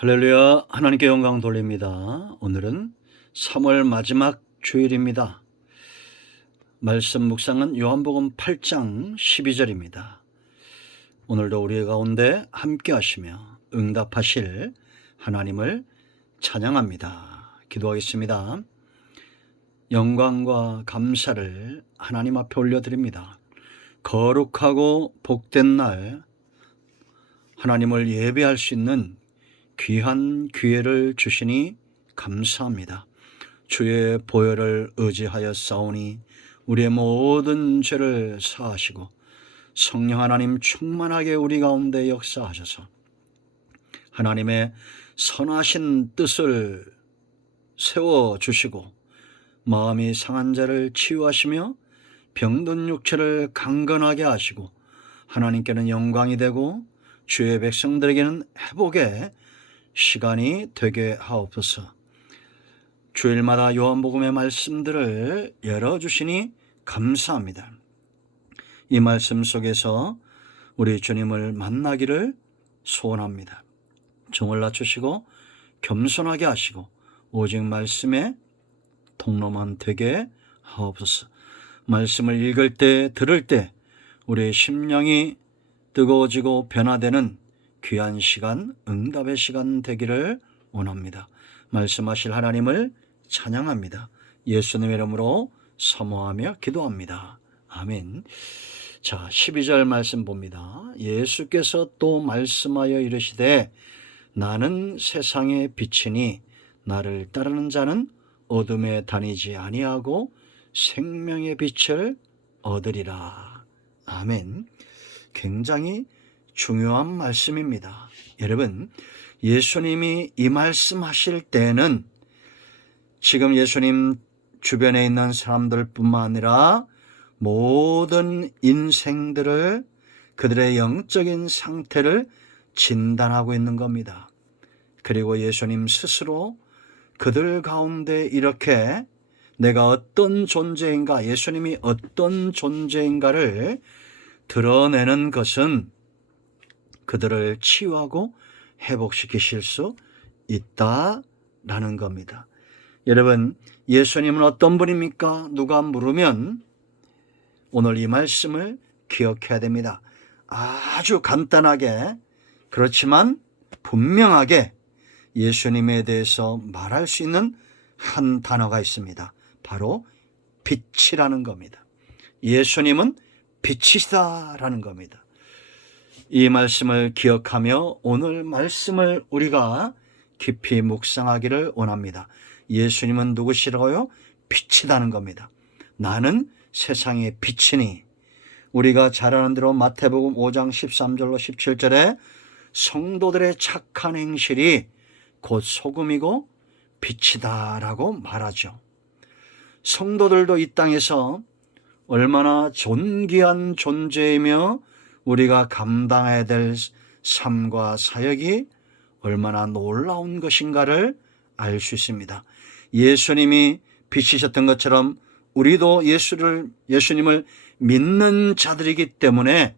할렐루야. 하나님께 영광 돌립니다. 오늘은 3월 마지막 주일입니다. 말씀 묵상은 요한복음 8장 12절입니다. 오늘도 우리 가운데 함께 하시며 응답하실 하나님을 찬양합니다. 기도하겠습니다. 영광과 감사를 하나님 앞에 올려드립니다. 거룩하고 복된 날 하나님을 예배할 수 있는 귀한 기회를 주시니 감사합니다. 주의 보혈을 의지하여 싸우니 우리의 모든 죄를 사하시고 성령 하나님 충만하게 우리 가운데 역사하셔서 하나님의 선하신 뜻을 세워주시고 마음이 상한 자를 치유하시며 병든 육체를 강건하게 하시고 하나님께는 영광이 되고 주의 백성들에게는 회복의 시간이 되게 하옵소서. 주일마다 요한복음의 말씀들을 열어주시니 감사합니다. 이 말씀 속에서 우리 주님을 만나기를 소원합니다. 정을 낮추시고 겸손하게 하시고 오직 말씀의 통로만 되게 하옵소서. 말씀을 읽을 때 들을 때 우리의 심령이 뜨거워지고 변화되는 귀한 시간, 응답의 시간 되기를 원합니다. 말씀하실 하나님을 찬양합니다. 예수님의 이름으로 사모하며 기도합니다. 아멘. 자, 12절 말씀 봅니다. 예수께서 또 말씀하여 이르시되 나는 세상의 빛이니 나를 따르는 자는 어둠에 다니지 아니하고 생명의 빛을 얻으리라. 아멘. 굉장히 중요한 말씀입니다. 여러분, 예수님이 이 말씀하실 때는 지금 예수님 주변에 있는 사람들뿐만 아니라 모든 인생들을 그들의 영적인 상태를 진단하고 있는 겁니다. 그리고 예수님 스스로 그들 가운데 이렇게 내가 어떤 존재인가, 예수님이 어떤 존재인가를 드러내는 것은 그들을 치유하고 회복시키실 수 있다라는 겁니다. 여러분, 예수님은 어떤 분입니까? 누가 물으면 오늘 이 말씀을 기억해야 됩니다. 아주 간단하게, 그렇지만 분명하게 예수님에 대해서 말할 수 있는 한 단어가 있습니다. 바로 빛이라는 겁니다. 예수님은 빛이시다라는 겁니다. 이 말씀을 기억하며 오늘 말씀을 우리가 깊이 묵상하기를 원합니다. 예수님은 누구시라고요? 빛이라는 겁니다. 나는 세상의 빛이니. 우리가 잘 아는 대로 마태복음 5장 13절로 17절에 성도들의 착한 행실이 곧 소금이고 빛이다라고 말하죠. 성도들도 이 땅에서 얼마나 존귀한 존재이며 우리가 감당해야 될 삶과 사역이 얼마나 놀라운 것인가를 알 수 있습니다. 예수님이 빛이셨던 것처럼 우리도 예수님을 믿는 자들이기 때문에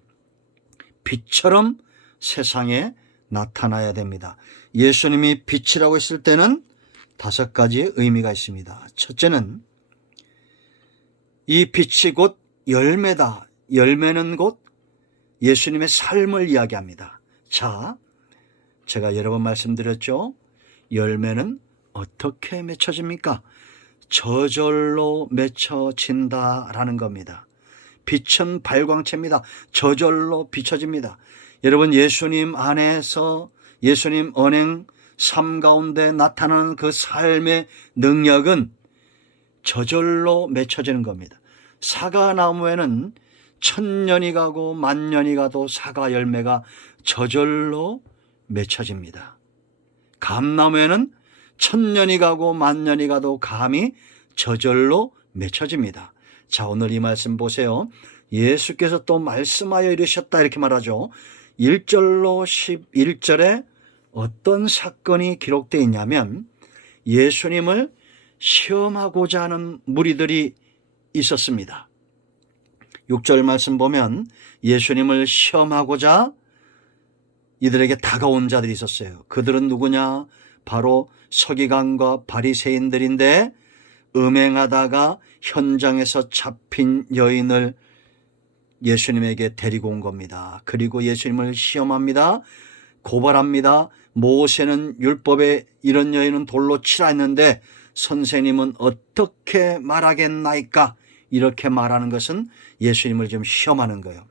빛처럼 세상에 나타나야 됩니다. 예수님이 빛이라고 했을 때는 5가지의 의미가 있습니다. 첫째는 이 빛이 곧 열매다. 열매는 곧 예수님의 삶을 이야기합니다. 자, 제가 여러 번 말씀드렸죠. 열매는 어떻게 맺혀집니까? 저절로 맺혀진다라는 겁니다. 빛은 발광체입니다. 저절로 비춰집니다. 여러분, 예수님 안에서 예수님 언행 삶 가운데 나타나는 그 삶의 능력은 저절로 맺혀지는 겁니다. 사과나무에는 1000년이 가고 10,000년이 가도 사과 열매가 저절로 맺혀집니다. 감나무에는 1000년이 가고 10,000년이 가도 감이 저절로 맺혀집니다. 자, 오늘 이 말씀 보세요. 예수께서 또 말씀하여 이르셨다 이렇게 말하죠. 1절로 11절에 어떤 사건이 기록되어 있냐면 예수님을 시험하고자 하는 무리들이 있었습니다. 6절 말씀 보면 예수님을 시험하고자 이들에게 다가온 자들이 있었어요. 그들은 누구냐? 바로 서기관과 바리새인들인데 음행하다가 현장에서 잡힌 여인을 예수님에게 데리고 온 겁니다. 그리고 예수님을 시험합니다. 고발합니다. 모세는 율법에 이런 여인은 돌로 치라 했는데 선생님은 어떻게 말하겠나이까? 이렇게 말하는 것은 예수님을 지금 시험하는 거예요.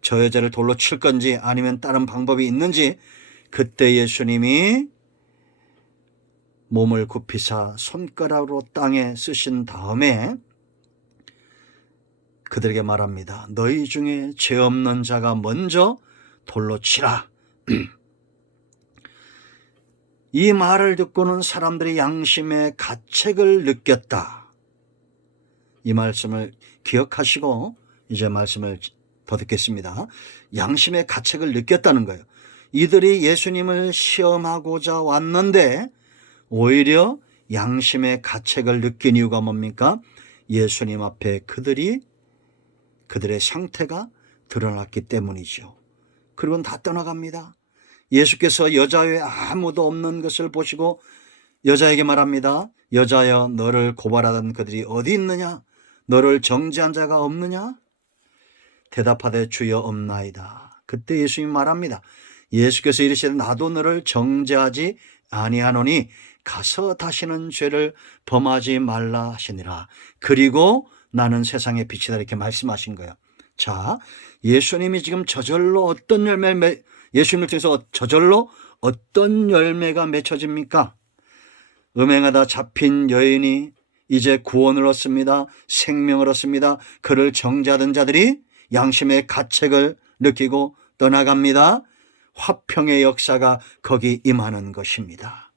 저 여자를 돌로 칠 건지 아니면 다른 방법이 있는지. 그때 예수님이 몸을 굽히사 손가락으로 땅에 쓰신 다음에 그들에게 말합니다. 너희 중에 죄 없는 자가 먼저 돌로 치라. 이 말을 듣고는 사람들이 양심의 가책을 느꼈다. 이 말씀을 기억하시고 이제 말씀을 더 듣겠습니다. 양심의 가책을 느꼈다는 거예요. 이들이 예수님을 시험하고자 왔는데 오히려 양심의 가책을 느낀 이유가 뭡니까? 예수님 앞에 그들의 상태가 드러났기 때문이죠. 그리고는 다 떠나갑니다. 예수께서 여자 외에 아무도 없는 것을 보시고 여자에게 말합니다. 여자여, 너를 고발하던 그들이 어디 있느냐? 너를 정죄한 자가 없느냐? 대답하되 주여 없나이다. 그때 예수님이 말합니다. 예수께서 이르시되 나도 너를 정죄하지 아니하노니 가서 다시는 죄를 범하지 말라 하시니라. 그리고 나는 세상의 빛이다, 이렇게 말씀하신 거예요. 자, 예수님이 지금 예수님을 통해서 저절로 어떤 열매가 맺혀집니까? 음행하다 잡힌 여인이 이제 구원을 얻습니다. 생명을 얻습니다. 그를 정죄하던 자들이 양심의 가책을 느끼고 떠나갑니다. 화평의 역사가 거기 임하는 것입니다.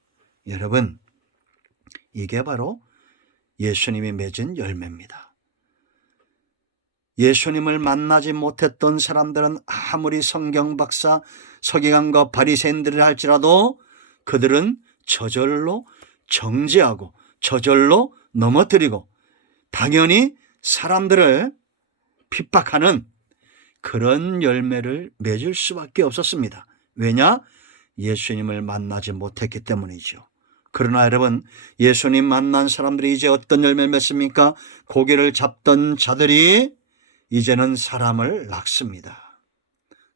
여러분, 이게 바로 예수님이 맺은 열매입니다. 예수님을 만나지 못했던 사람들은 아무리 성경 박사, 서기관과 바리새인들을 할지라도 그들은 저절로 정죄하고 저절로 넘어뜨리고 당연히 사람들을 핍박하는 그런 열매를 맺을 수밖에 없었습니다. 왜냐? 예수님을 만나지 못했기 때문이죠. 그러나 여러분, 예수님 만난 사람들이 이제 어떤 열매를 맺습니까? 고기를 잡던 자들이 이제는 사람을 낚습니다.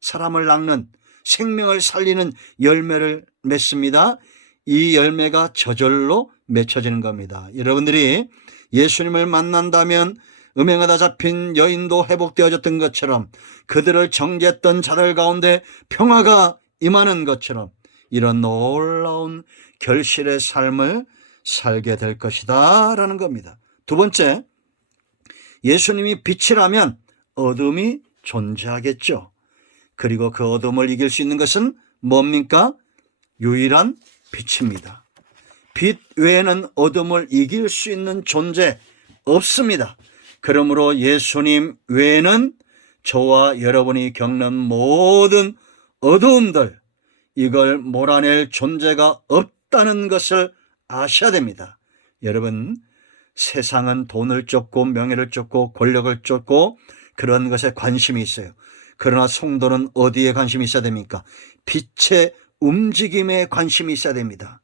사람을 낚는, 생명을 살리는 열매를 맺습니다. 이 열매가 저절로 맺혀지는 겁니다. 여러분들이 예수님을 만난다면 음행하다 잡힌 여인도 회복되어졌던 것처럼 그들을 정죄했던 자들 가운데 평화가 임하는 것처럼 이런 놀라운 결실의 삶을 살게 될 것이다 라는 겁니다. 두 번째, 예수님이 빛이라면 어둠이 존재하겠죠. 그리고 그 어둠을 이길 수 있는 것은 뭡니까? 유일한 빛입니다. 빛 외에는 어둠을 이길 수 있는 존재 없습니다. 그러므로 예수님 외에는 저와 여러분이 겪는 모든 어두움들, 이걸 몰아낼 존재가 없다는 것을 아셔야 됩니다. 여러분, 세상은 돈을 쫓고 명예를 쫓고 권력을 쫓고 그런 것에 관심이 있어요. 그러나 성도는 어디에 관심이 있어야 됩니까? 빛의 움직임에 관심이 있어야 됩니다.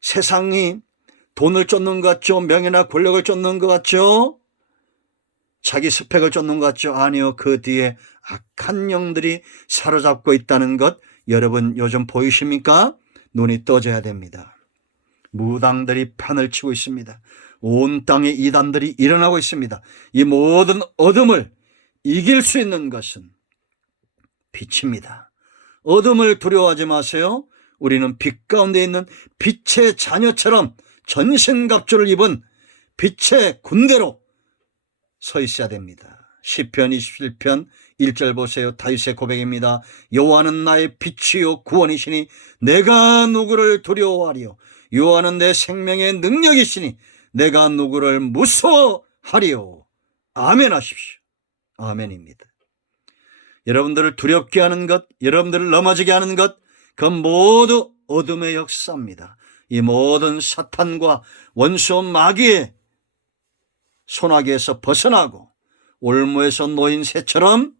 세상이 돈을 쫓는 것 같죠? 명예나 권력을 쫓는 것 같죠? 자기 스펙을 쫓는 것 같죠? 아니요. 그 뒤에 악한 영들이 사로잡고 있다는 것 여러분 요즘 보이십니까? 눈이 떠져야 됩니다. 무당들이 판을 치고 있습니다. 온 땅에 이단들이 일어나고 있습니다. 이 모든 어둠을 이길 수 있는 것은 빛입니다. 어둠을 두려워하지 마세요. 우리는 빛 가운데 있는 빛의 자녀처럼 전신갑주를 입은 빛의 군대로 서 있어야 됩니다. 시편 27편 1절 보세요. 다윗의 고백입니다. 여호와는 나의 빛이요 구원이시니 내가 누구를 두려워하리요. 여호와는 내 생명의 능력이시니 내가 누구를 무서워하리요. 아멘 하십시오. 아멘입니다. 여러분들을 두렵게 하는 것, 여러분들을 넘어지게 하는 것, 그건 모두 어둠의 역사입니다. 이 모든 사탄과 원수와 마귀의 소나기에서 벗어나고 올무에서 놓인 새처럼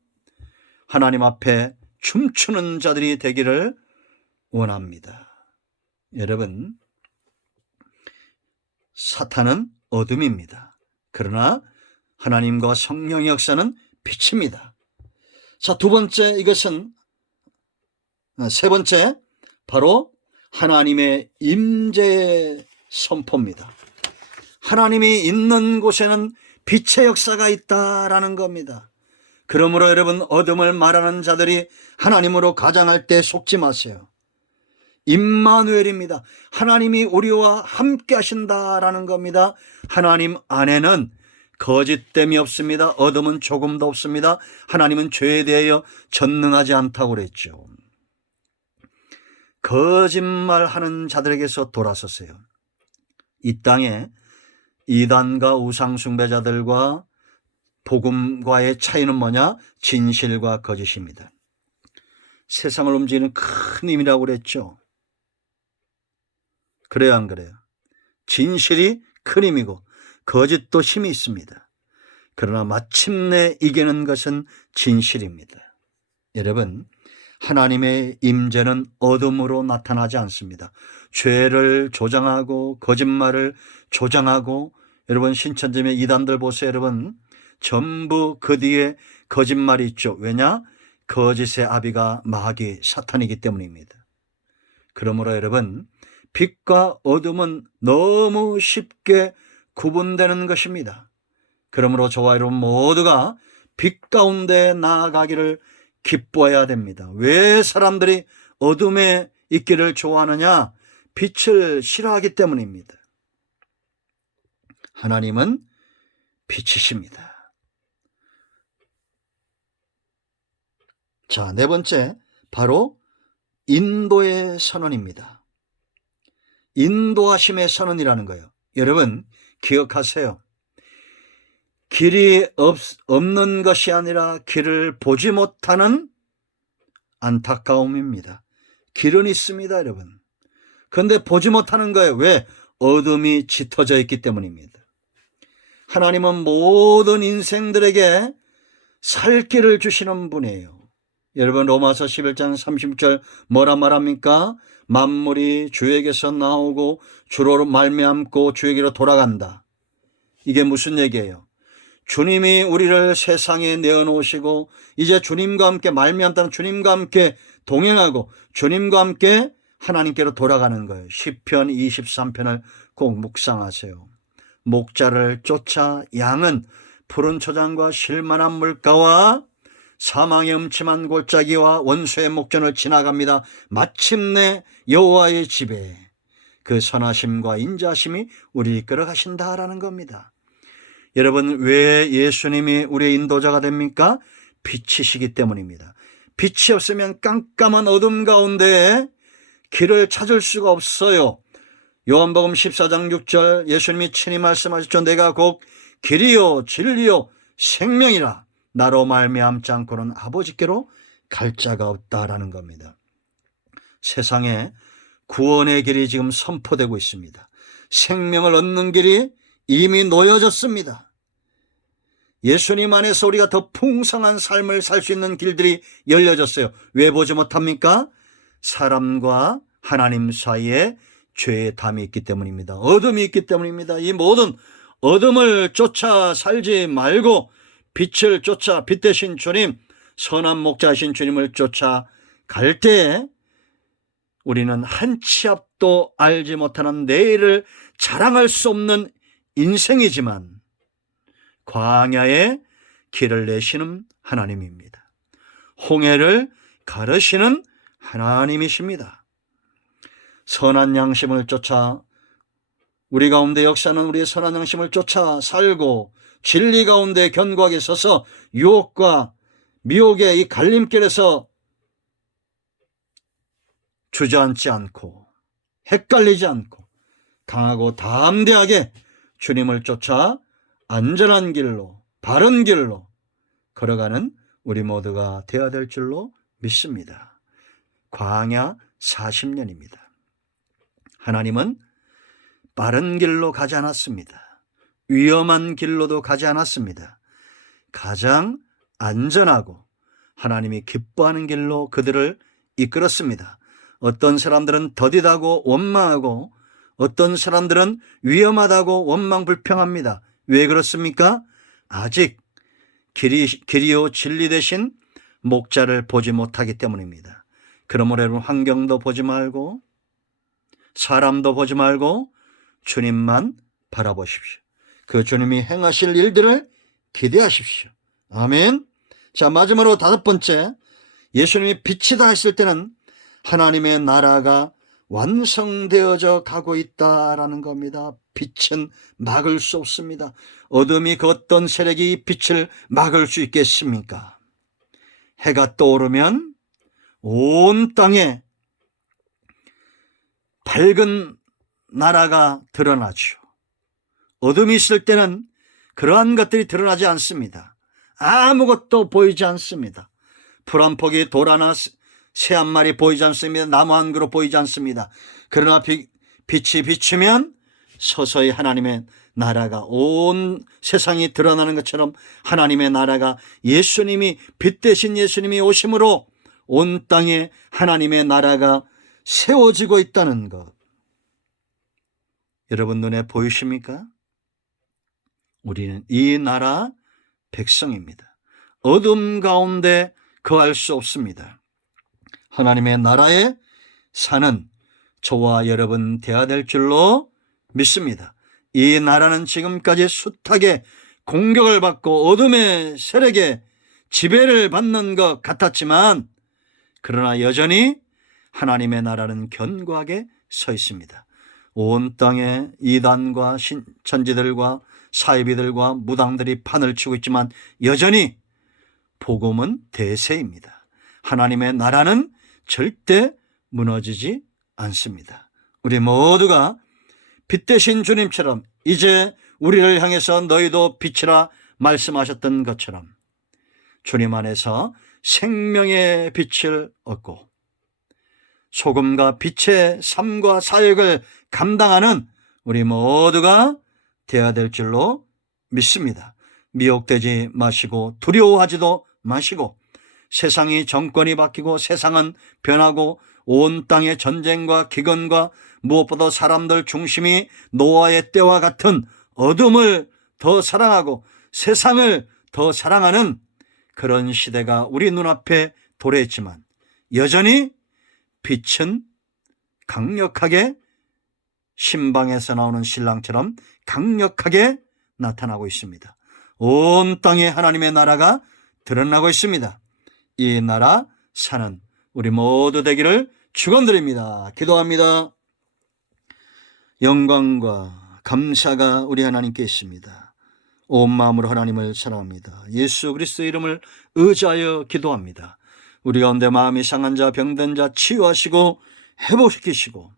하나님 앞에 춤추는 자들이 되기를 원합니다. 여러분, 사탄은 어둠입니다. 그러나 하나님과 성령의 역사는 빛입니다. 자, 두 번째, 세 번째, 바로 하나님의 임재의 선포입니다. 하나님이 있는 곳에는 빛의 역사가 있다라는 겁니다. 그러므로 여러분, 어둠을 말하는 자들이 하나님으로 가장할 때 속지 마세요. 임마누엘입니다. 하나님이 우리와 함께 하신다라는 겁니다. 하나님 안에는 거짓됨이 없습니다. 어둠은 조금도 없습니다. 하나님은 죄에 대하여 전능하지 않다고 그랬죠. 거짓말하는 자들에게서 돌아서세요. 이 땅에 이단과 우상숭배자들과 복음과의 차이는 뭐냐? 진실과 거짓입니다. 세상을 움직이는 큰 힘이라고 그랬죠. 그래요, 안 그래요? 진실이 큰 힘이고 거짓도 힘이 있습니다. 그러나 마침내 이기는 것은 진실입니다. 여러분, 하나님의 임재는 어둠으로 나타나지 않습니다. 죄를 조장하고 거짓말을 조장하고, 여러분 신천지의 이단들 보세요. 여러분, 전부 그 뒤에 거짓말이 있죠. 왜냐? 거짓의 아비가 마귀 사탄이기 때문입니다. 그러므로 여러분, 빛과 어둠은 너무 쉽게 구분되는 것입니다. 그러므로 저와 여러분 모두가 빛 가운데 나아가기를 기뻐해야 됩니다. 왜 사람들이 어둠에 있기를 좋아하느냐? 빛을 싫어하기 때문입니다. 하나님은 빛이십니다. 자, 네 번째, 바로 인도의 선언입니다. 인도하심의 선언이라는 거예요. 여러분 기억하세요. 길이 없는 것이 아니라 길을 보지 못하는 안타까움입니다. 길은 있습니다, 여러분. 그런데 보지 못하는 거예요. 왜? 어둠이 짙어져 있기 때문입니다. 하나님은 모든 인생들에게 살 길을 주시는 분이에요. 여러분, 로마서 11장 30절 뭐라 말합니까? 만물이 주에게서 나오고 주로 말미암고 주에게로 돌아간다. 이게 무슨 얘기예요? 주님이 우리를 세상에 내어놓으시고 이제 주님과 함께 말미암다는, 주님과 함께 동행하고 주님과 함께 하나님께로 돌아가는 거예요. 시편 23편을 꼭 묵상하세요. 목자를 쫓아 양은 푸른 초장과 쉴만한 물가와 사망의 음침한 골짜기와 원수의 목전을 지나갑니다. 마침내 여호와의 집에 그 선하심과 인자심이 우리 이끌어 가신다라는 겁니다. 여러분, 왜 예수님이 우리의 인도자가 됩니까? 빛이시기 때문입니다. 빛이 없으면 깜깜한 어둠 가운데 길을 찾을 수가 없어요. 요한복음 14장 6절 예수님이 친히 말씀하셨죠. 내가 곧 길이요 진리요 생명이라 나로 말미암지 않고는 아버지께로 갈 자가 없다라는 겁니다. 세상에 구원의 길이 지금 선포되고 있습니다. 생명을 얻는 길이 이미 놓여졌습니다. 예수님 안에서 우리가 더 풍성한 삶을 살 수 있는 길들이 열려졌어요. 왜 보지 못합니까? 사람과 하나님 사이에 죄의 담이 있기 때문입니다. 어둠이 있기 때문입니다. 이 모든 어둠을 쫓아 살지 말고 빛을 쫓아, 빛 대신 주님, 선한 목자이신 주님을 쫓아 갈 때 우리는 한 치 앞도 알지 못하는 내일을 자랑할 수 없는 인생이지만 광야에 길을 내시는 하나님입니다. 홍해를 가르시는 하나님이십니다. 선한 양심을 쫓아 우리 가운데 역사는 우리의 선한 양심을 쫓아 살고 진리 가운데 견고하게 서서 유혹과 미혹의 이 갈림길에서 주저앉지 않고 헷갈리지 않고 강하고 담대하게 주님을 쫓아 안전한 길로, 바른 길로 걸어가는 우리 모두가 되어야 될 줄로 믿습니다. 광야 40년입니다. 하나님은 빠른 길로 가지 않았습니다. 위험한 길로도 가지 않았습니다. 가장 안전하고 하나님이 기뻐하는 길로 그들을 이끌었습니다. 어떤 사람들은 더디다고 원망하고 어떤 사람들은 위험하다고 원망불평합니다. 왜 그렇습니까? 아직 길이요 진리 대신 목자를 보지 못하기 때문입니다. 그러므로 여러분, 환경도 보지 말고 사람도 보지 말고 주님만 바라보십시오. 그 주님이 행하실 일들을 기대하십시오. 아멘. 자, 마지막으로 5번째, 예수님이 빛이다 했을 때는 하나님의 나라가 완성되어져 가고 있다라는 겁니다. 빛은 막을 수 없습니다. 어둠이 그 어떤 세력이 이 빛을 막을 수 있겠습니까? 해가 떠오르면 온 땅에 밝은 나라가 드러나죠. 어둠이 있을 때는 그러한 것들이 드러나지 않습니다. 아무것도 보이지 않습니다. 풀 한 폭이 돌 하나, 새 한 마리 보이지 않습니다. 나무 한 그루 보이지 않습니다. 그러나 빛이 비추면 서서히 하나님의 나라가 온 세상이 드러나는 것처럼 하나님의 나라가 예수님이 빛 대신 예수님이 오심으로 온 땅에 하나님의 나라가 세워지고 있다는 것. 여러분 눈에 보이십니까? 우리는 이 나라 백성입니다. 어둠 가운데 거할 수 없습니다. 하나님의 나라에 사는 저와 여러분 되어야 될 줄로 믿습니다. 이 나라는 지금까지 숱하게 공격을 받고 어둠의 세력에 지배를 받는 것 같았지만 그러나 여전히 하나님의 나라는 견고하게 서 있습니다. 온 땅에 이단과 천지들과 사이비들과 무당들이 판을 치고 있지만 여전히 복음은 대세입니다. 하나님의 나라는 절대 무너지지 않습니다. 우리 모두가 빛 대신 주님처럼 이제 우리를 향해서 너희도 빛이라 말씀하셨던 것처럼 주님 안에서 생명의 빛을 얻고 소금과 빛의 삶과 사역을 감당하는 우리 모두가 되어야 될 줄로 믿습니다. 미혹되지 마시고 두려워하지도 마시고 세상이 정권이 바뀌고 세상은 변하고 온 땅의 전쟁과 기근과 무엇보다 사람들 중심이 노아의 때와 같은 어둠을 더 사랑하고 세상을 더 사랑하는 그런 시대가 우리 눈앞에 도래했지만 여전히 빛은 강력하게 신방에서 나오는 신랑처럼 강력하게 나타나고 있습니다. 온 땅에 하나님의 나라가 드러나고 있습니다. 이 나라 사는 우리 모두 되기를 축원드립니다. 기도합니다. 영광과 감사가 우리 하나님께 있습니다. 온 마음으로 하나님을 사랑합니다. 예수 그리스도의 이름을 의지하여 기도합니다. 우리 가운데 마음이 상한 자, 병든 자 치유하시고 회복시키시고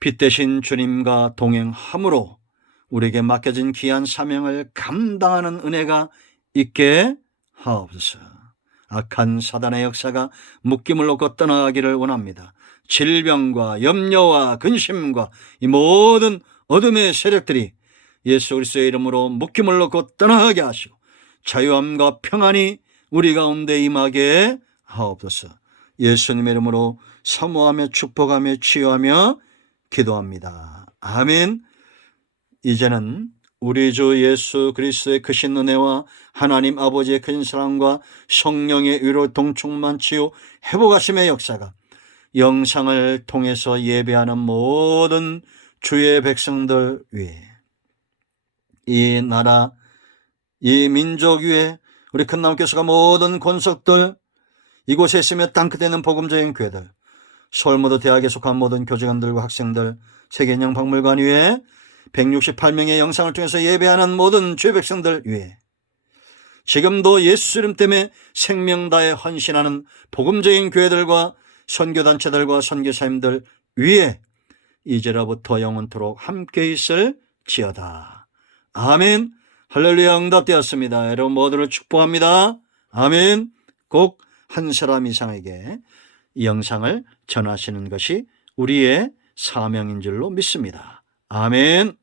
빛 대신 주님과 동행함으로 우리에게 맡겨진 귀한 사명을 감당하는 은혜가 있게 하옵소서. 악한 사단의 역사가 묶임을 놓고 떠나가기를 원합니다. 질병과 염려와 근심과 이 모든 어둠의 세력들이 예수 그리스도의 이름으로 묶임을 놓고 떠나가게 하시고 자유함과 평안이 우리 가운데 임하게 하옵소서. 예수님의 이름으로 사모하며 축복하며 치유하며 기도합니다. 아멘. 이제는 우리 주 예수 그리스도의 크신 은혜와 하나님 아버지의 큰 사랑과 성령의 위로 동충만 치유 회복하심의 역사가 영상을 통해서 예배하는 모든 주의 백성들 위에 이 나라 이 민족 위에 우리 큰나무교수가 모든 권속들 이곳에 있으며 땅끝에 있는 복음적인 교회들 서울모드 대학에 속한 모든 교직원들과 학생들 세계인형 박물관 위에 168명의 영상을 통해서 예배하는 모든 주의 백성들 위에 지금도 예수 이름 때문에 생명 다해 헌신하는 복음적인 교회들과 선교단체들과 선교사님들 위에 이제로부터 영원토록 함께 있을 지어다. 아멘. 할렐루야. 응답되었습니다. 여러분 모두를 축복합니다. 아멘. 꼭 한 사람 이상에게 이 영상을 전하시는 것이 우리의 사명인 줄로 믿습니다. 아멘.